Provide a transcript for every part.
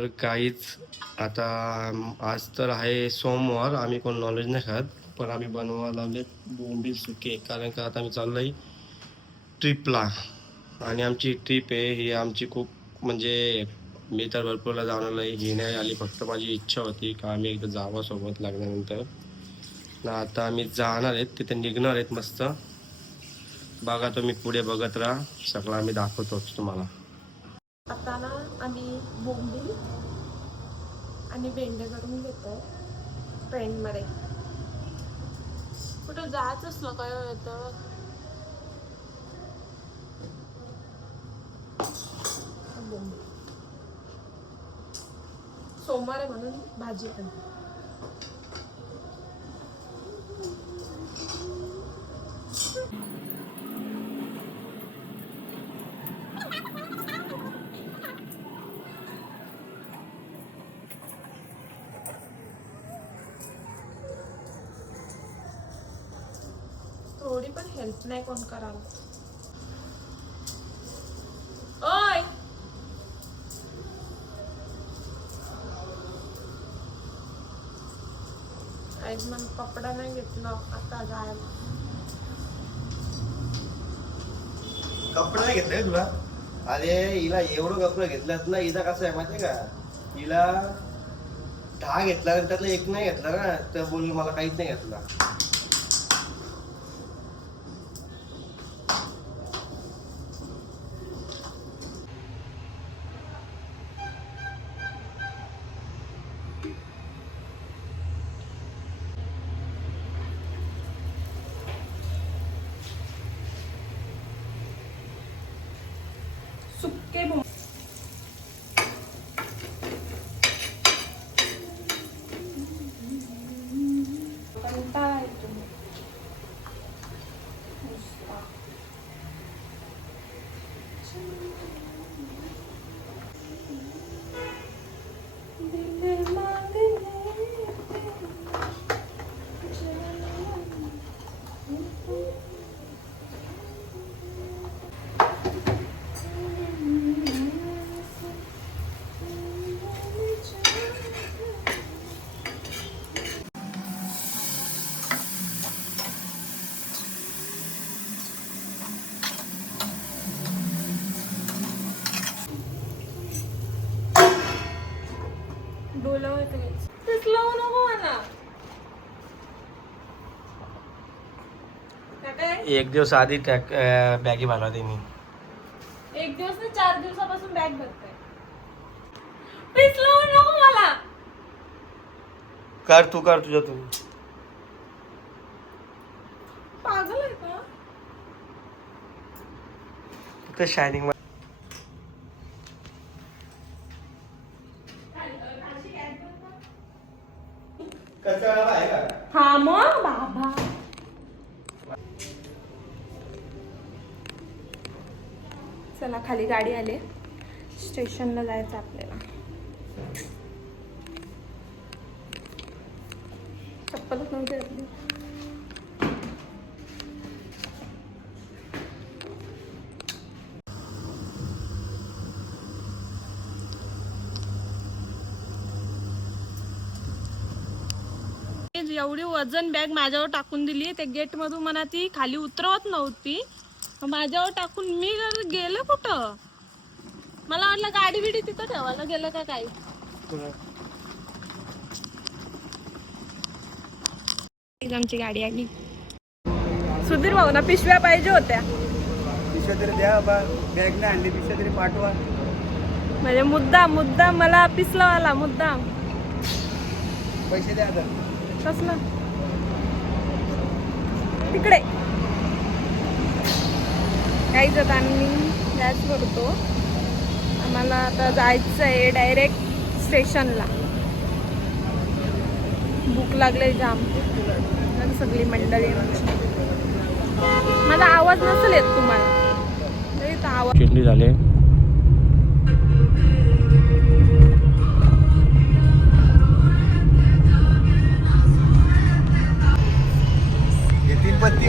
तर काहीच आता आज तर आहे सोमवार, आम्ही कोण नॉनव्हेज नाही खात, पण आम्ही बनवायला लावले बोंबील सुके, कारण का आता आम्ही चाललोय ट्रिपला. आणि आमची ट्रिप आहे ही आमची खूप म्हणजे मी तर भरपूरला जाऊन आलोय, ही नाही आली, फक्त माझी इच्छा होती का आम्ही एकदा जावं सोबत लागल्यानंतर ना. आता आम्ही जाणार आहेत, तिथे निघणार आहेत मस्त. बघा तुम्ही पुढे बघत राहा, सगळं आम्ही दाखवतोच तुम्हाला. आता ना आम्ही बोंबील आणि भेंडे करून घेतो ट्रेनमध्ये. कुठं जायचं असलं काय होतं सोमवार आहे म्हणून भाजी पण. थोडी पण हेल्प नाही कोण करायला. ओय आज मग कपडा नाही घेतला आता जायला. कपडे नाही घेतले तुला? अरे हिला एवढं कपडे घेतल्यात ना, हिला कसं आहे माहितीये का, हिला 10 घेतला त्यातला एक नाही घेतला ना, तर बोल मला काहीच नाही घेतला. सुक्के बोंबील कंटाळा येतो नुसता. दिले मांगले बोलवतेच तेच लावू नको मला. काय एक दिवस आधी बॅगी बनवते मी. एक दिवस ना 4 दिवसापासून बॅग भरते. प्लीज लावू नको मला. कर तू, कर तुझ्या तू. पागल आहे का? फक्त शायनिंग. आहे का? हा मग बाबा. चला खाली गाडी आली, स्टेशनला जायचं आपल्याला. चप्पलच नव्हती आपली. एवढी वजन बॅग माझ्यावर टाकून दिली. ते गेट मधून म्हणा ती खाली उतरवत नव्हती, माझ्यावर टाकून मी गेले कुठं. मला वाटलं गाडी बिडी तिथं ठेवायला गेलं का काही. आमची गाडी आली. सुधीर भाऊ ना पिशव्या पाहिजे होत्या. पिशव्या तरी द्या बाबा, बॅग नाही आणली, पिशव्या तरी पाठवा. म्हणजे मुद्दाम मला पिसलावाला मुद्दाम. पैसे द्या आता. कसलं तिकडे काहीच. आता आम्ही गॅस भरतो. आम्हाला आता जायचं आहे डायरेक्ट स्टेशनला. भूक लागले जाम. सगळी मंडळी माझा आवाज नसेल येत तुम्हाला. आवाज चिडली झाले.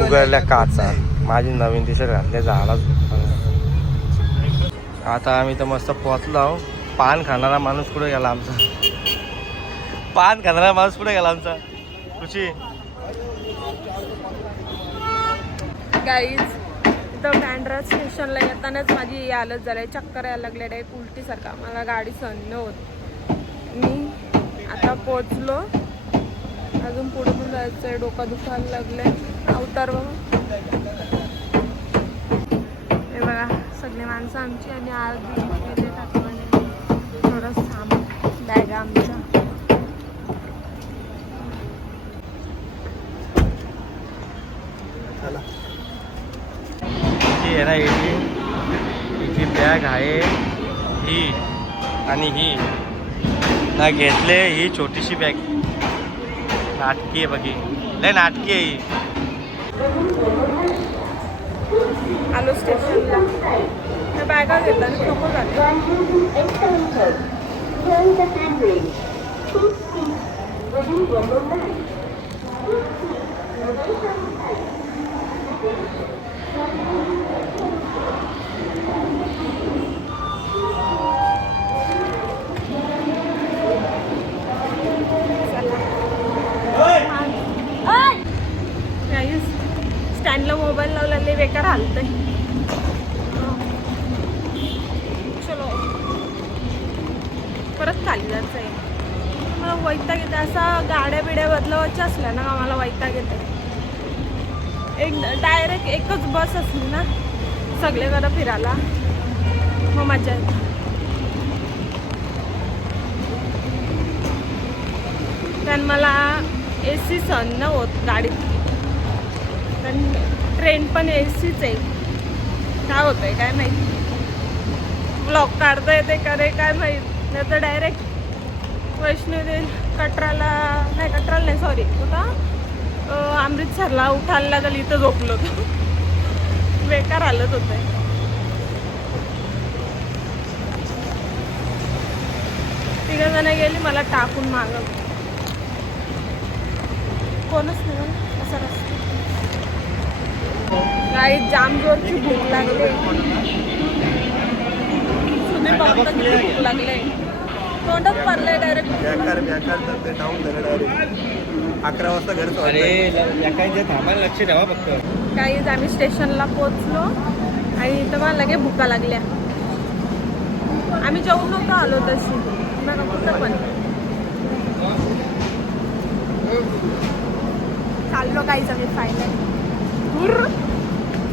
उघडल्या काचा. माझी नवीन टी शर्ट घातल्या झाला. आता आम्ही तर मस्त पोहोचलो. पान खाणारा माणूस कुठे गेला आमचा? पान खाणारा माणूस कुठे गेला आमचा? खुशी गाईज इथं बँड्रा स्टेशनला येतानाच माझी ही हालत झाली, चक्कर यायला लागले डायरेक्ट उलटीसारखा. मला गाडी सहन नाही होत. मी आता पोचलो, अजून पुढे पण जायचं आहे. डोकं दुखायला लागले. अवतार बघा, हे बघा सगळी माणसं आमची आणि अर्धी इथे टाकवाने थोडं सामान बॅग आमच्या. ही आहे ना हिची बॅग आहे ही, आणि ही ना घेतले ही छोटीशी बॅग. नाटकी आहे बघी, लय नाटकी आहे ही. आलो स्टेशनला. त्या बॅगा घेतला आणि नको झाले. स्टँडला मोबाईल लावलेले बेकार हालतंय. चलो परत खाली जायचं आहे. मला वैताग येते असा. गाड्या बिड्या बदलवायच्या असल्या ना आम्हाला वैताग येते. एक डायरेक्ट एकच बस असली ना सगळीकडं फिरायला मग मजा येते. कारण मला AC सहन न होत गाडीत. ट्रेन पण ACच आहे. काय होतंय काय माहिती. ब्लॉक काढता येते का रे काय माहीत. नाही तर डायरेक्ट वैष्णोदेवी कटराला नाही सॉरी कुठं अमृतसरला उठायला तर इथं झोपलो होतो. बेकार हालत होतंय. तिघं जण गेली मला टाकून मागं. कोणच नाही असा रस्ता. काही जाम जोरची भूक लागली. सुधीर पावसाची भूक लागले. तोंडात पडलंय डायरेक्ट. 11 वाजता घर थांबायला लक्ष ठेवा फक्त. काही आम्ही स्टेशनला पोहोचलो आणि इथं मला लगे भुका लागल्या. आम्ही जेवून नव्हतो आलो तशी बघा कुठं पण चाललो. काहीच आम्ही फायनल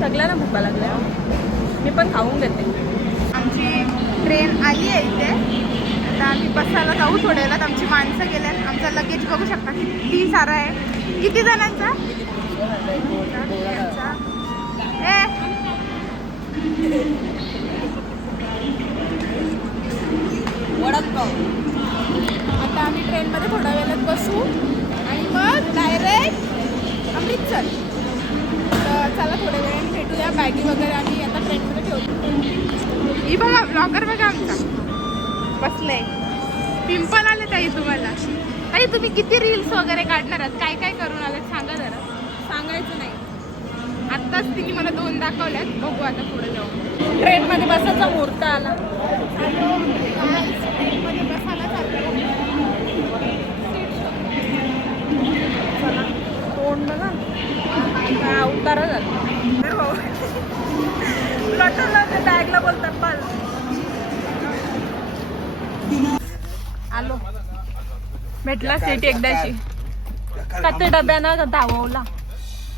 सगळ्यांना भुका लागल्या. मी पण खाऊन घेते. आमची ट्रेन आली आहे इथे. आता आम्ही बसायला जाऊ. थोड्या वेळात आमची माणसं गेल्यात. आमचा लगेज बघू शकता किती सारा आहे. किती जणांचा आता आम्ही ट्रेनमध्ये थोड्या वेळात बसू आणि मग डायरेक्ट अमृतसर. तर चला थोड्या वेळाने भेटूया. बॅगी वगैरे आम्ही आता ट्रेनमध्ये ठेवतो. ही बघा ब्लॉगर बघा आमचा बसलाय. पिंपल आले ताई तुम्हाला. ताई तुम्ही किती रील्स वगैरे काढणार आहात? काय काय करून आलात सांगा जरा. सांगायचं नाही. आत्ताच तिने मला 2 दाखवल्यात. बघू आता पुढे जाऊ. ट्रेनमध्ये बसायचा मुहूर्त आला. ट्रेनमध्ये बसायला चालू. चला तोंड बघा काय अवतारा झाला. लटला ते बॅगला बोलतात पण आलो. भेटला सीट एकदाची. का ते डब्यानं धावला.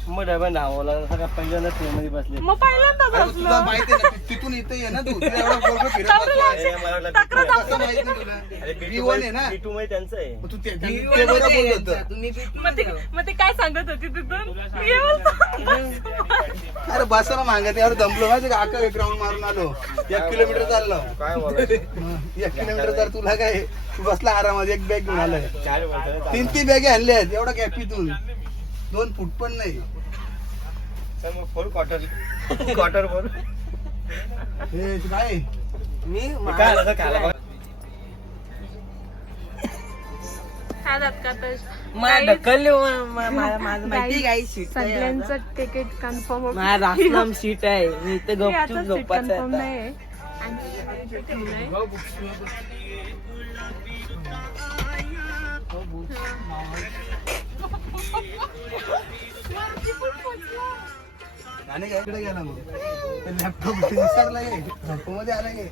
मग डबा नावाला सगळ्या पहिल्यांदा ट्रेन मध्ये बसले. मग पहिल्यांदाच बसलो. तिथून इथे ये ना तू. तुला एवढा बोलतो फिरत B2 मध्ये त्यांचं आहे. तू ते बरं बोलत होतं. मग ते काय सांगत होती तिथून. मी बोलतो अरे बसायला मागत यार दमलो माहिती का. अख्खा एक राऊंड मारून आलो. 1 किलोमीटर चाललो. काय बोलायचं. 1 किलोमीटर तर तुला काय तू बसला आरामात. एक बॅग घेऊन आलाय. 3 बॅगे आणल्या आहेत एवढा कॅपीतून. 2 फूट पण नाही. मग फुल क्वार्टर बोल. हे काय मी काय आलं खायला बघा. सगळ्यांचं तिकीट कन्फर्म रासलाम सीट आहे. मी इथे गपचूप झोपायचं कन्फर्म नाही. इथे ठेवलंय. आणि काय इकडे गेला मग लॅपटॉप विसरला गे झोपमध्ये आला गे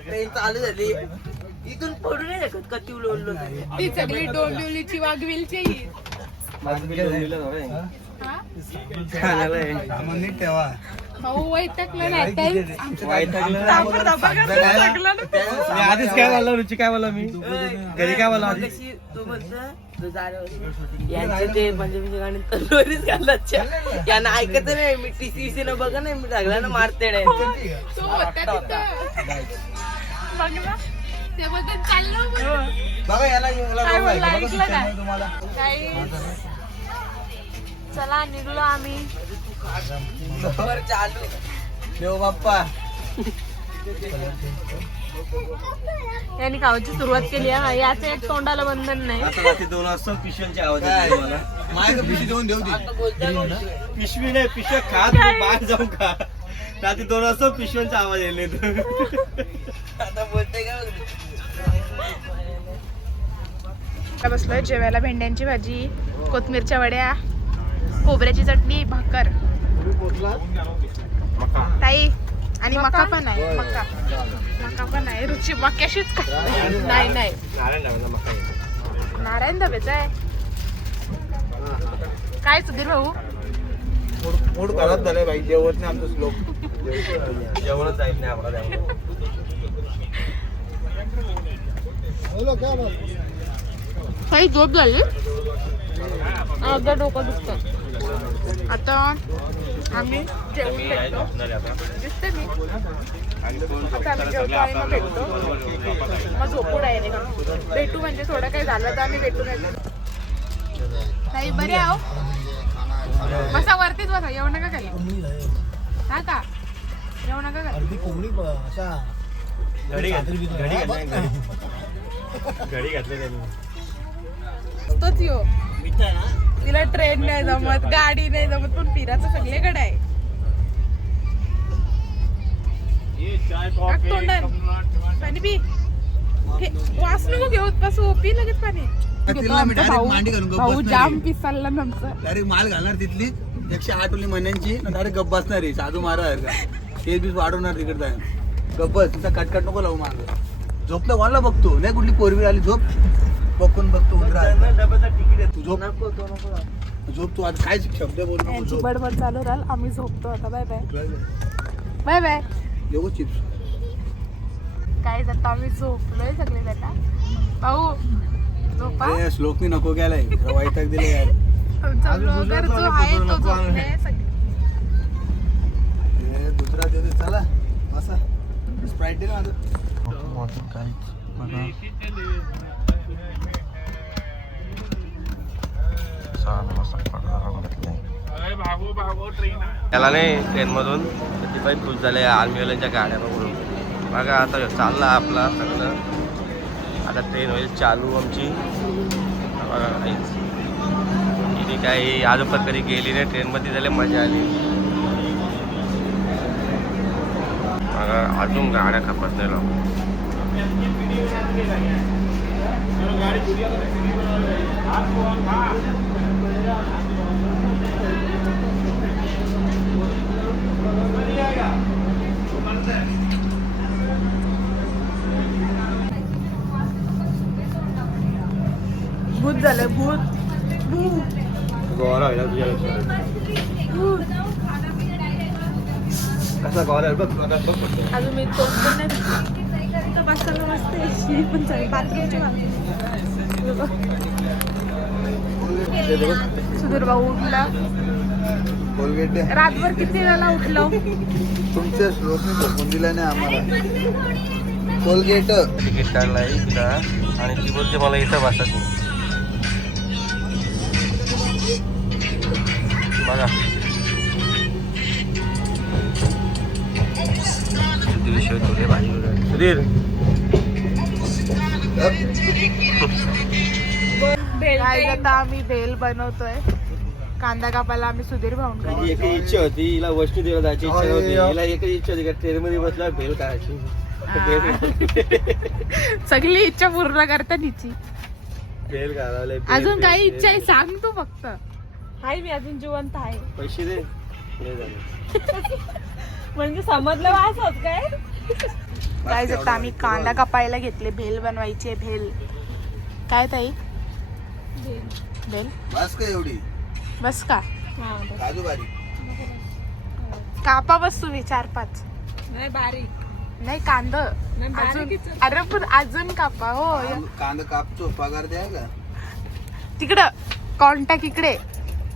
ट्रेन चालू झाली इथून पडू नाही शकत का तिवलं ओढलं ती सगळी डोंबिवलीची वाघविलची नीट ठेवा भाऊ वैतागला नाही तर मी आधीच काय बोललो रुची काय बोललो मी घरी काय बोललो आधी तू म्हणतो यांचे ते पंजाबीचे गाणे तलवारीच घालायच्या यांना ऐकत नाही मी टीसी न बघा नाही मी सगळ्यांना मारते तो होता तिथं बघला त्याबद्दल चाललो बघा याला काय बोलला, ऐकलं काय? तुम्हाला काही चला निघलो आम्ही. चालू देव बाप्पा यांनी खावायची सुरुवात केली आहे. याचं एक तोंडाला बंधन नाही. आता रात्री 2 वाजता पिशव्यांची आवाज येते मला माझ्या पिशी देऊन देऊ दे पिशवी नाही पिशव्या खा तुम्ही बाहेर जाऊ खा रात्री 2 वाजता पिशव्यांचा आवाज येईल आता बोलते का बसलोय जेवायला. भेंड्यांची भाजी, कोथमीरच्या वड्या, खोबऱ्याची चटणी, भाकर, ताई आणि मका पण आहे. मका पण आहे. रुची मक्याशीच का नाही नाही नारायण धबेचा आहे. काय सुधीर भाऊ मूड खराब झालाय भाई जेवण नाही आमचं श्लोक जेवणच जाईल नाही आम्हाला काही झोप झाली. अर्धा डोकं दुखतं. आता आम्ही जेवून भेटतो. दिसते मी आता आम्ही जेवतो आणि मग भेटतो. मग झोपू राहिले भेटू म्हणजे थोडं काही झालं तर आम्ही भेटू नाही. ताई बरे आहो. बसा वरतीच बसा. येऊ नका खाली हा का येऊ नका खाली. घडी घातली त्यांनी तोच यो तिला ट्रेन नाही जमत, गाडी नाही जमत, पण फिरायचं सगळीकडे आहे. टाक तोंडात पाणी पी. वास नको घेऊ बसू पी लगेच पाणी. भाऊ जाम पिसाला आमचं. डायरेक्ट माल घालणार तिथली 108 ओली महिन्यांची डायरेक्ट गप्प बसणार आहे साधू महाराज का तेच बीस वाढवणार तिकडचा गप्पस तिचा कटकट नको लावू माग झोपलं कोणाला बघतो नाही कुठली पोरवी आली झोप बघून बघतो उंदरा तू झोप झोप तू आज काय शब्द बोल नको यांची झोप बडबड चालू राहील. आम्ही झोपतो आता. Bye bye bye bye. येऊ चिप्स काय जाता आम्ही झोपलोय सगळे जण. भाऊ झोपा. श्लोकनी नको गेलाय वाईटाक दिले यार आमचा ब्लॉगर जो आहे तो झोपले सगळे. दुसरा देते चला असा स्प्राईट दे ना माझं त्याला नाही ट्रेनमधून किती खुश झाले आर्मीवाल्यांच्या गाड्या बघून. बघा आता चालला आपला सगळं. आता ट्रेन होईल चालू आमची. बघा काहीच इथे काही अजून पण कधी गेली नाही ट्रेनमध्ये झाले मजा आली. बघा अजून गाड्या खपत नाही लोक. भूत झालं भूत. गोरा व्हायला तुझ्या लक्षात कसा गोरा आहे बघ अजून मी तो पण नाही बसायला मस्त आहे. पण चालेल बाथरूमची सुधीर भाऊ उठला. कोलगेट दे रातभर किती वेळा उठलो. तुमच्या श्लोकने झोपून दिला नाही आम्हाला. कोलगेट तिकीट काढलाय तिला आणि ती बोलते मला इथं बसत नाही. बघा सुधीर थोडे भाजी सुधीर काय आता आम्ही भेल बनवतोय. कांदा कापायला आम्ही सुधीर भाऊंकडे माझी एक इच्छा होती हिला वैष्णोदेवीला जायची इच्छा होती हिला एक इच्छा होती का ट्रेन मध्ये बसला भेल खायची सगळी इच्छा पूर्ण करता तिची. भेल खायला अजून काही इच्छा आहे सांग तू फक्त. हाय मी अजून जिवंत आहे. पैसे दे हे झालं. म्हणजे समजलं वास होत काय. काय आता आम्ही कांदा कापायला घेतले. भेल बनवायची आहे. भेल काय ताई? भेल बस का एवढी बस का? काजू बारीक कापा बस तुम्ही 4-5. नाही बारीक. नाही कांदा नाही, अजून. बारीकच. अरे पण अजून कापा हो. कांदा कापतो पगार द्या का तिकडं कॉन्टॅक्ट इकडे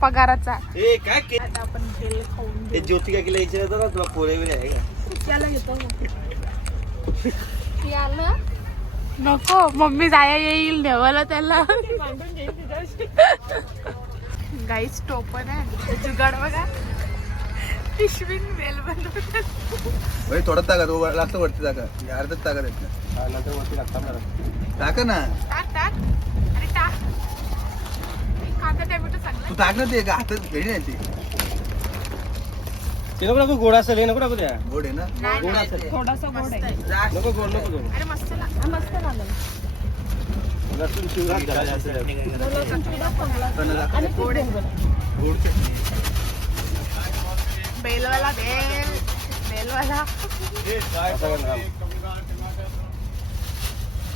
पगाराचा. ए काय के- आता आपण भेल खाऊन ते ज्योती का केला विचारत ना तुला पोरे बिरे आहे का त्याला घेतो नको. मम्मी जाया येईल नेवाला त्याला. मांडून घेईल तिच्याशी. गाईच टोपन आहे जुगाड बघा. पिशवीन भेल बनवतात. भाई थोडा टाका लागत वरती टाका अर्धच टाका त्यातलं. हा, नंतर वरती लागतात मला टाका ना टाक टाक. अरे टाक. कांदा टॅमॅटो सांगला. तू टाक ना ते का हातात भेट नाही ती ते नको नको गोड असेल हे नको नको द्या गोड आहे ना. नाही, गोड नाही, असेल. ते थोडासा गोड मस्त आहे. आहे. नको गोड नको देऊ. अरे मस्त लागतं. हा, मस्त लागेल. लसूण शिवरात घालायला असेल. आणि गोड गोड चटणी बेलवाला बेल. बेलवाला. असं करा.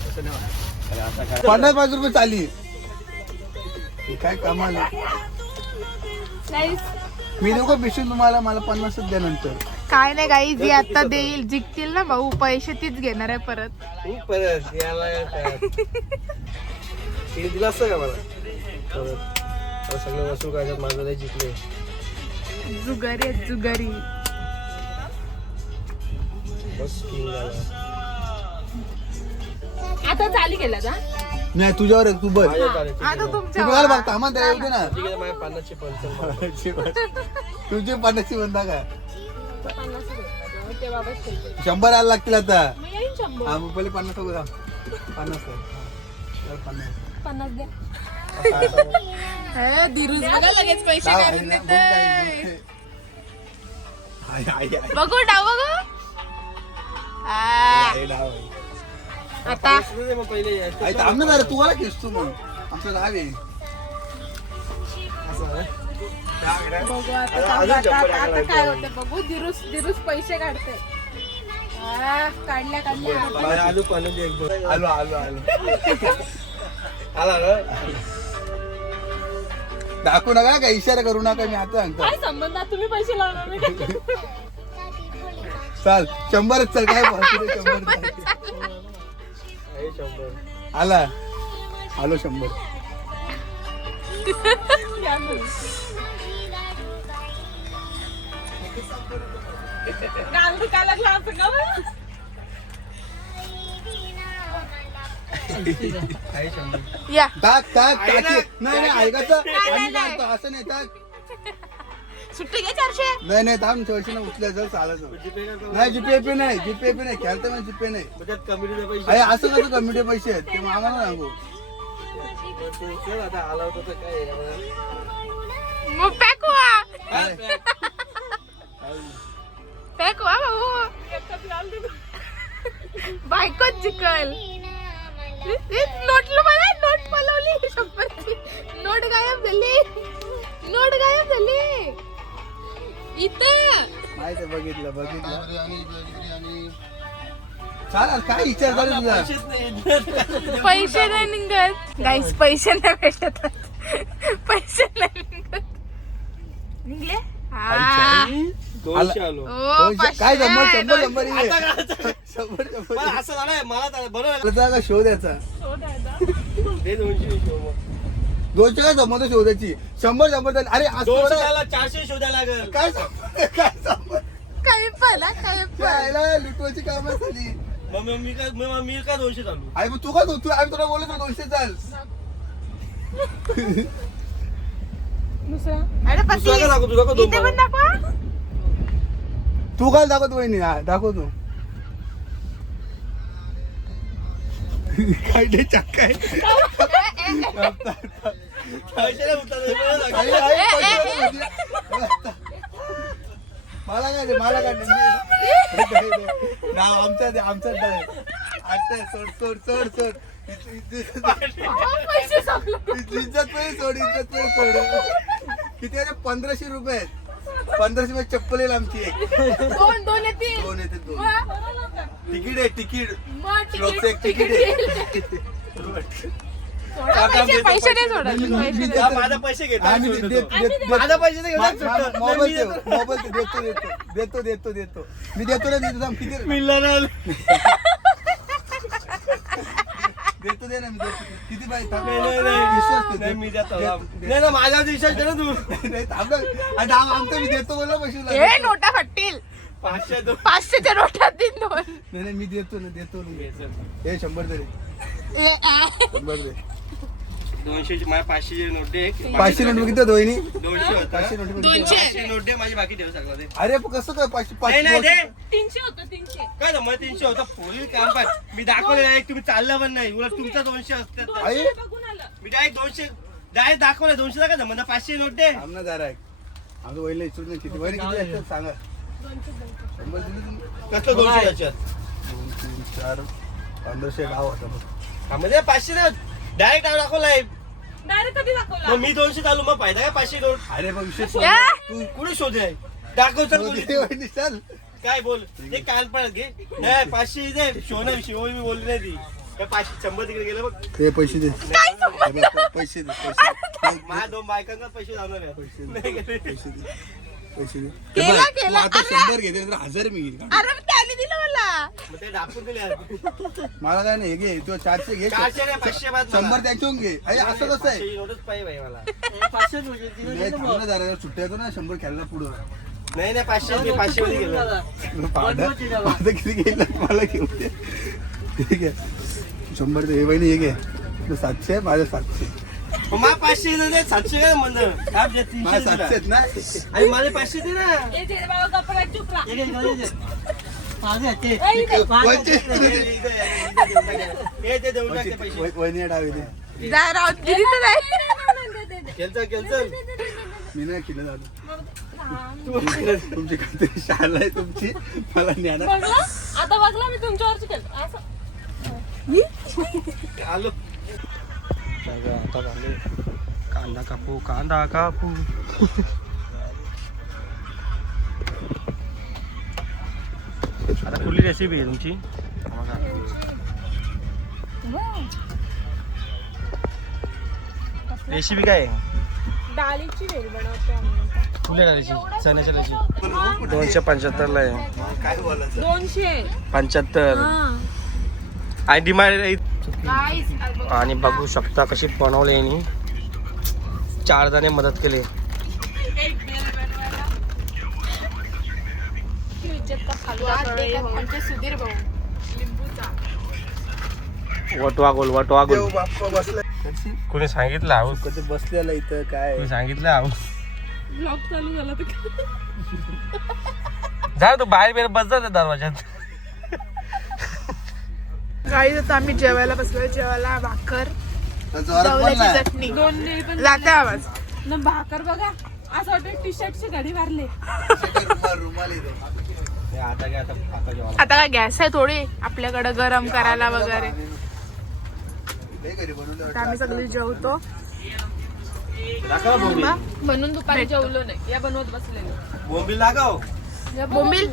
असं नाही म्हणा. अरे असं करा. 50 रुपये चाली हे काय कमाल आहे. मी नको पिशवी तुम्हाला मला 50च द्या नंतर. काय नाही गाई जी आता देईल जिंकतील ना भाऊ पैसे तीच घेणार आहे परत. तू परत याला काय. ते दिलं असतं का मला परत. आता सगळं वसूल करायच्यात माझं लय जिंकले. जुगारी आहेत, जुगारी. बस किंग झाला. आता चाली गेला का. नाही तुझ्यावर आहे, तू बघ माझ्या चालेल, ठीक आता आहे. तू तुमच्या बघायला बघता आम्हाला द्या येऊ दे ना. ठीक आहे, माझ्या 50ची पंचन. तुझे 50 बंदा का 50 देतो. ते बाबाच ठेवते. 100 आला लागतील आता. मग येईन 100. हा मग पहिले 50 नको जा 50 50 द्या. दिरूज बघा लगेच पैसे काढून देतोय. बघू डाव बघू. आता मग पहिले थांब ना जरा तुम्हाला खेचतो मग आमचं गाव आहे. बघू आता काय होतं बघू. दिरूज पैसे काढते. काढल्या आलू पाणी दे एक बोल. आलो आलो आलो आला ना. दाखवू नका काय इशारा करू नका मी आता सांगतो. काय संबंध आहे? तुम्ही पैसे लावणार मी काय. चाल 100च चल काय बोलतो ते 100 आहे 100. आला आलो 100. या मग. काल दुखायला लागला असं का बरं? आहे 100. या टाक टाक आहे ना? टाकी. नाही नाही ऐकायचं नाही, आम्ही नाही. काढतो. असं नाही टाक. सुट्टी घे 400. नाही नाही थांब थोडीशी ना उचलायचं चालायचं. जीपे का करू? नाही जीपे पे नाही जीपे पे नाही खेळता मग जीपे नाही. मग त्यात कमिटीचे पैसे. अरे असं कसं कमिटी पैसे आहेत ते मग आम्हाला सांगू. तू चल आता आला होता तर काय आहे. मग पॅक व्हा. काय? पॅक व्हा भाऊ. बायकोच जिकल. नोटला मला नोट पलवली 100ची. नोट गायब झाली. नोट गायब झाली. इथं माहित आहे बघितलं चालेल काय विचार झाला तुझा. पैसेच नाही. पैसे नाही निघत गाईस. पैसे नाही भेटत. पैसे नाही निघत. निघले हा. 200 आलो. ओ, काय 100 500. 100 100 पण असं झालंय मला तर बरोबर का शो द्यायचा. दे 200 शो मग. 200 काय जमत शोधायची 100 झाली. अरे आज 200 थोडं- झाला 400 शोधायला लागेल. काय संबंध? काही पण हा, काही पण. यायला लुटवायची कामं झाली. मग मी का 200 चालू. आई मग तू का तू आम्ही तुला बोलत 200 चाल. दुसरा अरे पती. दुसरा का दाखव, तुझा का दोन इथे पण दाखवा. तू काय दाखवतो वहिनी हा दाखवतो. काय ते चक्का आहे. पैशाला उतरलं, हे मला सांग. आई, आई, पैसे मध्ये. मला काय दे, मला काय दे. नाव आमचा डाय. आता सोड सोड सोड सोड. पैसे संपले. इज्जत पण सोड, इज्जत पण सोड. किती आहे? 1500 रुपये आहेत. 1500 रुपये चप्पल येईल आमची एक. दोन येतील. दोन येते दोन. मग तिकीट आहे तिकीट. मग लोकचं एक तिकीट तिकीट आहे. सोडा पैसे नाही सोडत. मी हा, माझा पैसे घेतो आम्ही आणि देत- सोडतो. देत- माझा पैसे नाही घेतो, मा- सोडतो. मोबाईल नाही, ठेव, मी मोबाईल ठेव. देतो मी देतो ना किती मिळला ना. देतो दे ना मी देतो. किती पाहिजे थांब. नाही, नाही, नाही. विश्वास ठेव. नाही, मी देतो. दे- नाही ना, माझ्यावर विश्वास ठेव ना तू. नाही, थांब ना. आणि आमचं मी देतो बोला पैसे हे नोटा फटतील. 500 दो. 500च्या नोटात दिन दोन. नाही नाही मी देतो ना देतो ना. हे 100 दे रे. 100 दे. 200 ची माझ्या 500 ची नोट दे. 500 नोट किती दोन्ही 200 होता. 500 नोट किती? 500 नोट दे, माझी बाकी ठेव सगळं दे. अरे पण कसं काय 500 नाही नाही दे. 300 होतं 300. काय मला 300 होता. पोलीस काम पाय. मी दाखवलं नाही, तुम्ही चाललं पण नाही. उलट तुमचा 200 असतात. आई बघून आलं. मी डायरेक्ट 200 डायरेक्ट दाखवलं. 200 ला काय जमलं? 500 नोट दे. थांब ना जरा आमचं वहिला विचारून नाही किती वहिनी किती असतात सांगा. 100 दिली तुम्ही? कसं 200 याच्यात? 2 3 4 1500 गाव होता बघ. हा, म्हणजे 500 नाही डायरेक्ट दाखवलाय. डायरेक्ट कधी दाखवला? मग मी 200 चालू, मग फायदा काय 500 नोट? अरे पण विषय तू कुठे शोधे दाखव चल पोलीस. वहिनी चल. काय बोल ते काल पण घे. नाही 500 दे. शोना शिव मी बोलली नाही ती. काय 500 100 तिकडे गेलं बघ. ते पैसे दे. पैसे दे माझ्या 2 बायकांना पैसे जाणार आहे. नाही गेले. पैसे दे. केला, तू केला. आता 100 घेते तर 1000 मी घेईन. अरे मग त्याने दिलं मला. मग ते दाखवून दिले. मला काय नाही घे तू 400 घे. 400 नाही 500 बाद मला. 100 त्यांच्याहून घे. अरे असं कसं आहे 500 नोटच पाहिजे बाई मला. नाही थांब ना जरा सुट्ट्या येतो ना 100 खेळला पुढं. नाही नाही 500 500 मध्ये गेलं. माझं किती घेईल मला घेऊ दे. ठीक आहे 100 हे बहिणी हे घे. तू 700 माझं 700. मग मला 500 दे. 700 काय म्हणलं? काय दे, 300 माझं 700 आहेत ना. आणि माझे 500 दे ना. ए, जे बाबा कपडा चुप राहा. हे घे, हे घे. माझे ते. ए, इथे. हे ते देऊन टाक ते पैसे. वहिनी डावे दे. जा राव दिली तर नाही. केलं मी नाही केलं दादा. तुमची काहीतरी शाळा आहे तुमची मला ज्ञान. बघला? आता बघला मी तुमच्यावरच केलं असं. आलो. आता झाले. कांदा कापू. आता कुठली रेसिपी आहे तुमची? रेसिपी काय आहे? डाळीची वेल बनवतो आम्ही. कुठल्या डाळीची? चण्याच्या डाळीची. 275 ला आहे. काय बोलायचं 200. 75. हा. आणि डिमांड Guys, आणि बघू शकता कशी बनवले यांनी. 4 जणे मदत केली. आमचे सुधीर भाऊ. वटवा गोल देव बाप्पा बसलाय. कुणी सांगितलं आहो? कधी बसलेला इथं काय कुणी सांगितलं आहो? ब्लॉग चालू झाला तर जा तू बाहेर बस जा त्या दरवाजात. गाईज आता आम्ही जेवायला बसलोय. जेवायला भाकर जोरात बोल रवल्याची ना. चटणी. दोन्ही पण जाते आवाज. न भाकर बघा असं वाटतं टी शर्टची घडी मारले. रुमाल इथं. आता काय आता जेव्हा आता काय गॅस आहे थोडी आपल्याकडे गरम करायला वगैरे. लय घरी बनवलं आता आम्ही सगळे जेवतो. म्हणून दुपारी जेवलो नाही. या बनवत बसलेलो. बोंबील लागाव. बोंबील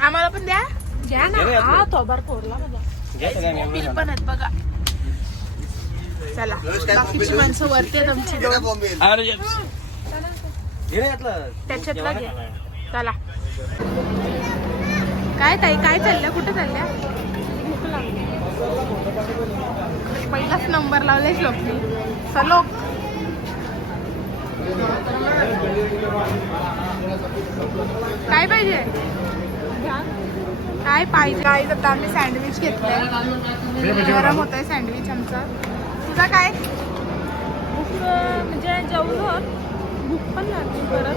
आम्हाला पण द्या. घ्या घे रे ना. आपलं. हा थोबार फोडला माझा. बोंबील पण आहेत बघा. चला बाकीची माणसं वरती आहेत आमची घे ना दोन. बोंबील. घे रे यातलं. त्याच्यातलं घे. चला काय ताई काय चाललं कुठे चालल्या? पहिलाच नंबर लावलाय श्लोकनी. चलो काय पाहिजे? काय पाहिजे? काय आता आम्ही सँडविच घेतलंय. गरम होत आहे सँडविच आमचं. तुझा काय? भूक म्हणजे जेवलो. भूक पण लागली परत.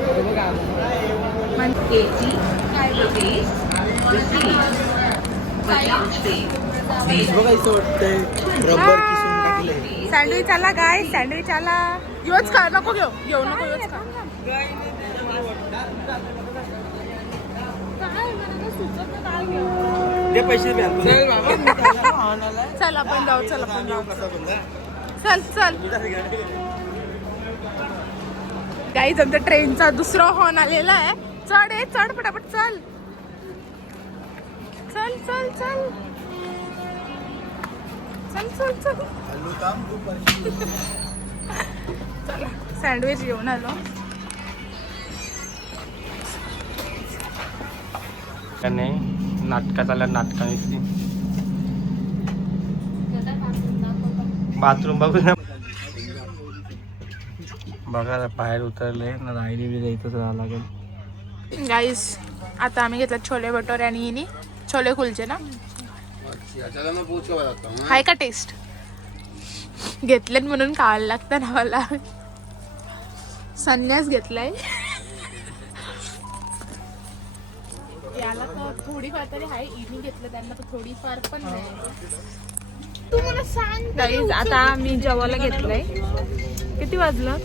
बघा इथं वाटतंय रबर किसून टाकलंय. सँडविच आला काय, सँडविच आला. योच खा, नको घेऊ नको योच खा. ते पैसे चल आपण जाऊ, चल आपण जाऊ, चल चल. गाईज आमच्या ट्रेनचा दुसरा हॉर्न आलेला आहे. चढ आहे, चढ पटापट, चल चल चल चल चल चल चल. चला सँडविच घेऊन आलो. नाटका चालल्या नाटकाने. बाथरूम बघू ना. बघा बाहेर उतरले ना, राहिली बी जायचंच राहावं लागेल. गाईज आता आम्ही घेतला छोले भटोरे आणि हिनी छोले कुलचे ना. हाय का टेस्ट? घेतलेत म्हणून खायला लागतं ना मला. संन्यास घेतलाय. याला तर थोडीफार तरी आहे, इनी घेतलं त्यांना तर थोडीफार पण नाही. तू मला सांग गाईज आता मी जेवायला घेतलंय. किती वाजलं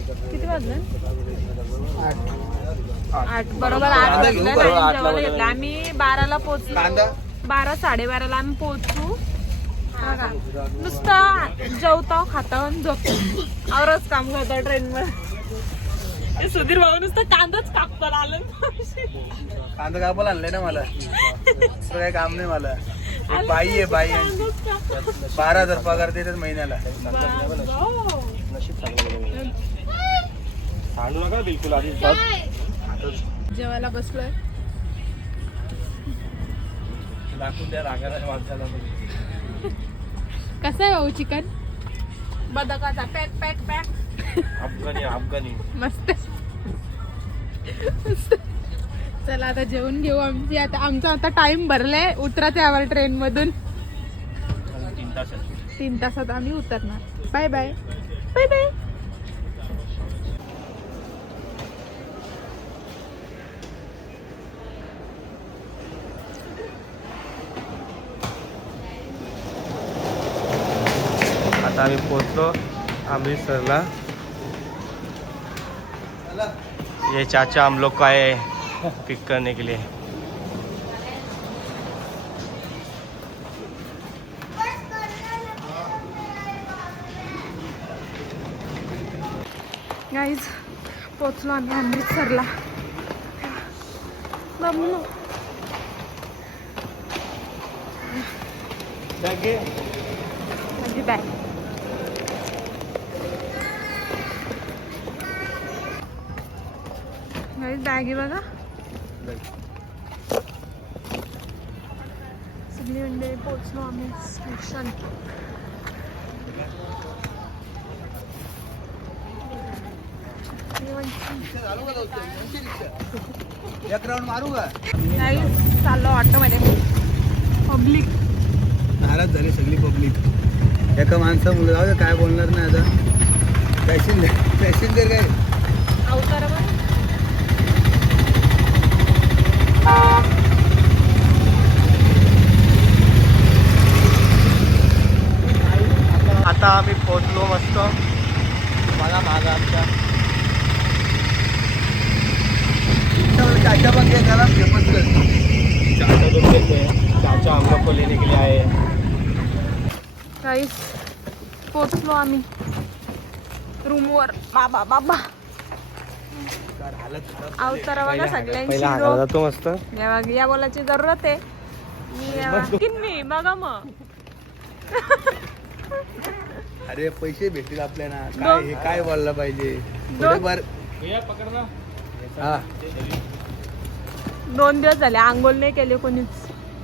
8 बरोबर 8 वाजलं. जेवायला घेतलं आम्ही 12ला पोहोचलो. 12 साडेबाराला आम्ही पोहोचू. नुसतं जेवतो खातो आणि झोपतो. औरच काम करतो ट्रेन मध्ये. सुधीर भाऊ नुसतं कांदाच कापताना आलं. कांदा कापायला आणलंय ना मला. काही काम नाही मला. एक बाई आहे, बाई 12,000 पगार देतात महिन्याला. सांडू नका बिलकुल. आधी जेवायला बसलोय. दाखवून द्या रागाला वाचायला. कसं आहे भाऊ चिकन? बदकाचा पॅक पॅक पॅक. अफगाणी मस्त. चला आता जेवून घेऊ. आमचा आता टाइम भरलाय. उतरत यावर ट्रेन मधून. 3 तासात आम्ही उतरणार. Bye bye bye bye. आता आम्ही पोहोचलो अमृतसरला. ये चाचा हम लोग का है पिक करने के लिए. गाईज पोचलो आम्ही अमृतसरला. बघू माझी बॅग. गाईज बॅग आहे बघा. सगळी मंडळी पोचलो आम्ही स्टेशन. एक राऊंड मारू का? चाललो ऑटोमध्ये. पब्लिक नाराज झाली सगळी पब्लिक. एका माणसामुळे जाऊ दे, काय बोलणार नाही आता. पॅसेंजर काय अवतार बघ. आता आम्ही पोहोचलो मस्त. मला मागा आमच्या चाचा पण त्याला फेमस कर. चाचा लोग देखते हैं. चाचा हम लोग को लेने के लिए आए हैं. गाईस पोचलो आम्ही रूमवर. बाबा अवतार बघा सगळ्यांची. पहिला हागायला जातो मस्त. या बोलायची जरूरत आहे. मी बघा मग. अरे पैसे भेटतील आपल्याला. काय हे काय बोलला पाहिजे थोडेफार. हा 2 दिवस झाले आंघोळ नाही केली कोणीच.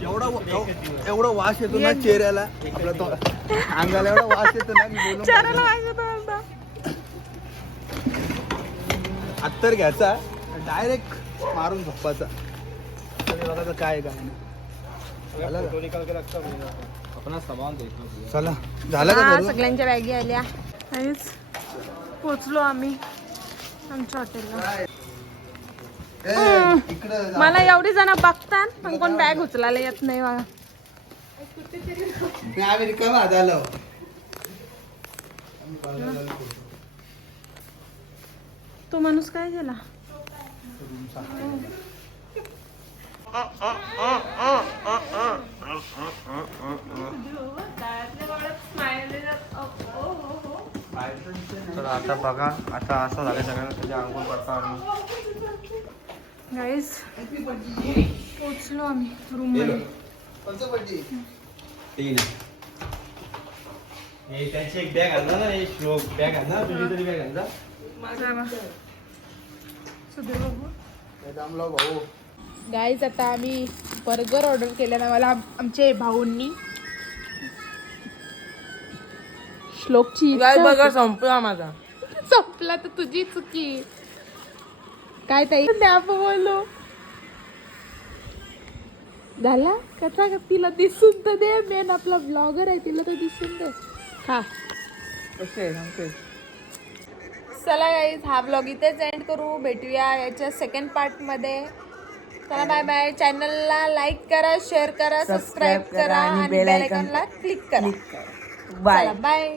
एवढा वास येतो ना चेहऱ्याला आपला. तो अंगाला एवढा वास येतो ना. चेहऱ्याला वास येतो म्हणता. अत्तर घ्यायचा डायरेक्ट मारून झोपायचा. बघायचं काय काय नाही. चला झालं का करून? सगळ्यांच्या बॅगी आल्या. पोचलो आम्ही आमच्या हॉटेलला. इकडं मला एवढी जण बघतात पण कोण बॅग उचलायला येत नाही बघा. आम्ही रिकामा झालो. तो माणूस काय गेला? तर आता बघा, आता असं झालं सगळ्यांना कधी आंघोळ करता आम्ही. गाईज पोचलो आम्ही रूम मध्ये. त्याची एक बॅग आणला ना, एक श्लोक बॅग आणला, तुझी तरी बॅग आणला. भाऊ गाईज आता आम्ही बर्गर ऑर्डर केला ना, मला आमचे भाऊंनी. श्लोकची काय बघा संपला माझा. संपला तर तुझी चुकी. काय ताई बोललो झाला कसा तिला दिसून तर दे. मेन आपला ब्लॉगर आहे, तिला तर दिसून दे. खा. कसे सांगते. चला गाईज हा ब्लॉग इथेच एंड करू. भेटूया याच्या सेकंड पार्ट मध्ये. चला बाय बाय. चॅनलला लाईक करा, शेअर करा, सबस्क्राईब करा आणि बेल आयकॉनला क्लिक करा. बाय. चला बाय.